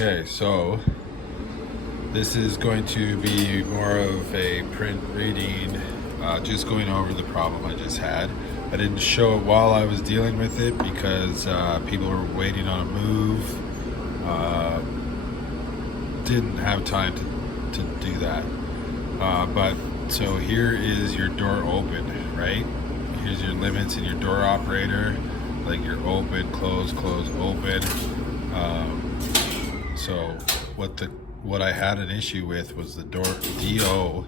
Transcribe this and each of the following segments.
Okay, so this is going to be more of a print reading, just going over the problem I just had. I didn't show it while I was dealing with it because people were waiting on a move. Didn't have time to do that. But so here is your door open, right? Here's your limits in your door operator, like your open, close, close, open. So what I had an issue with was the door DO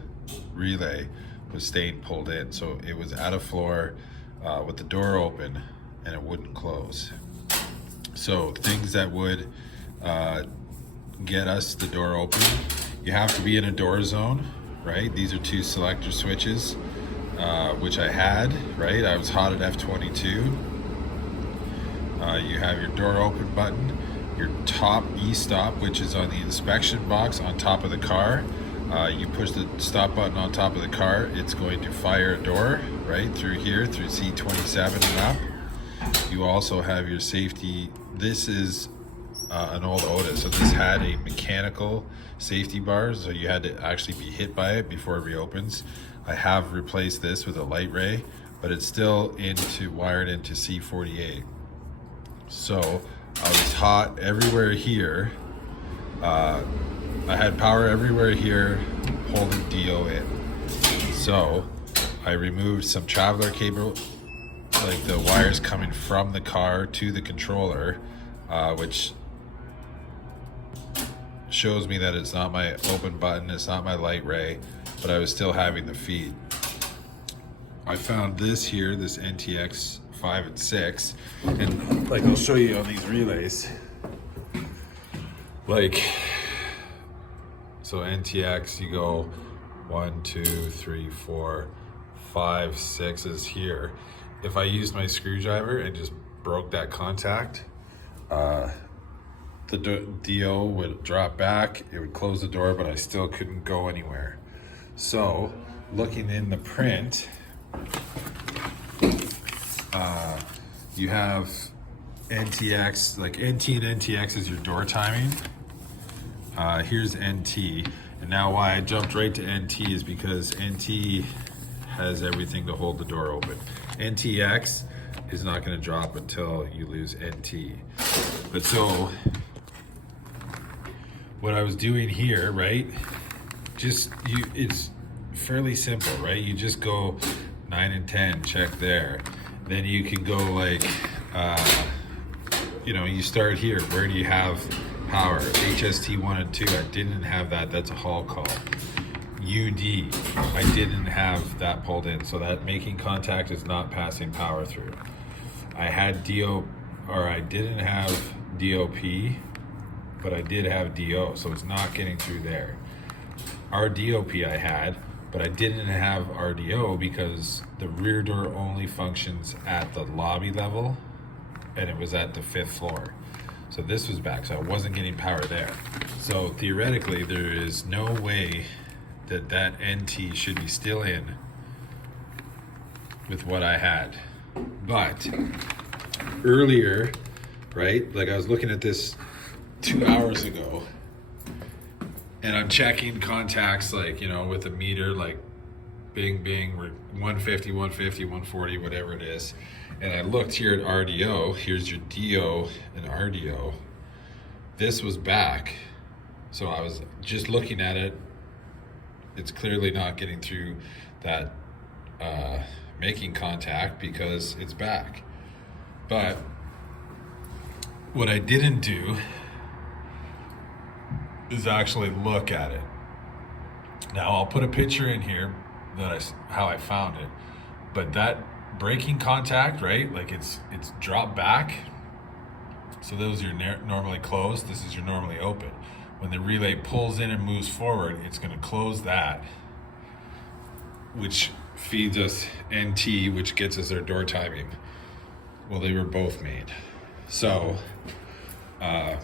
relay was staying pulled in, so it was at a floor with the door open and it wouldn't close. So things that would get us the door open, you have to be in a door zone, right? These are two selector switches, which I had, right? I was hot at F22. You have your door open button, your top e-stop, which is on the inspection box on top of the car. You push the stop button on top of the car, it's going to fire a door right through here, through C27 and up. You also have your safety. This is an old Otis, so this had a mechanical safety bar, so you had to actually be hit by it before it reopens. I have replaced this with a light ray, but it's still wired into C48. So I was hot everywhere here. I had power everywhere here, holding DO in. So I removed some traveler cable, like the wires coming from the car to the controller, which shows me that it's not my open button, it's not my light ray, but I was still having the feed. I found this here, this NTX 5 and 6, and like I'll show you on these relays, like, so NTX, you go 1, 2, 3, 4, 5, 6 is here. If I used my screwdriver and just broke that contact, the DO would drop back, it would close the door, but I still couldn't go anywhere. So looking in the print, you have NTX, like NT and NTX is your door timing. Here's NT, and now why I jumped right to NT is because NT has everything to hold the door open. NTX is not going to drop until you lose NT. But so what I was doing here, right? It's fairly simple, right? You just go 9 and 10, check there. Then you can go like, you start here. Where do you have power? HST 1 and 2, I didn't have that. That's a hall call. UD, I didn't have that pulled in. So that making contact is not passing power through. I had I didn't have DOP, but I did have DO. So it's not getting through there. RDOP I had, but I didn't have RDO because the rear door only functions at the lobby level and it was at the 5th floor. So this was back, so I wasn't getting power there. So theoretically, there is no way that NT should be still in with what I had. But earlier, right, like I was looking at this 2 hours ago, and I'm checking contacts, like, with a meter, like bing, bing, 150, 150, 140, whatever it is. And I looked here at RDO, here's your DO and RDO. This was back. So I was just looking at it. It's clearly not getting through that making contact because it's back. But what I didn't do is actually look at it. Now I'll put a picture in here how I found it, but that breaking contact, right? Like it's dropped back. So those are normally closed. This is your normally open. When the relay pulls in and moves forward, it's going to close that, which feeds us NT, which gets us our door timing. Well, they were both made. So I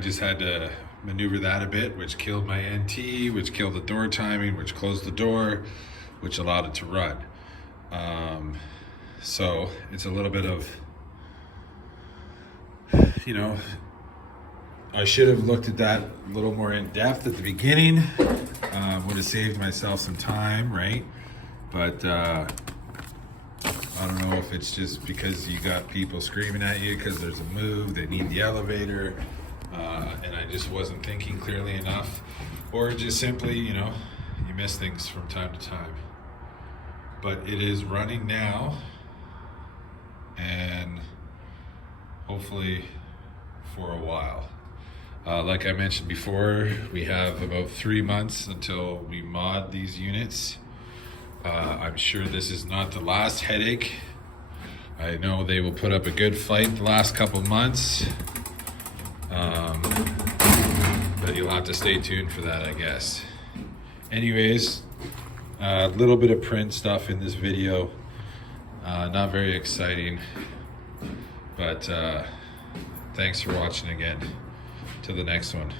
just had to maneuver that a bit, which killed my NT, which killed the door timing, which closed the door, which allowed it to run. So it's a little bit of, I should have looked at that a little more in depth at the beginning. Would have saved myself some time, right? But I don't know if it's just because you got people screaming at you because there's a move, they need the elevator, and I just wasn't thinking clearly enough, or just simply, you know, you miss things from time to time. But it is running now, and hopefully for a while. Like I mentioned before, we have about 3 months until we mod these units. I'm sure this is not the last headache. I know they will put up a good fight the last couple months. But you'll have to stay tuned for that, I guess. Anyways, a little bit of print stuff in this video. Not very exciting, but thanks for watching again. Till the next one.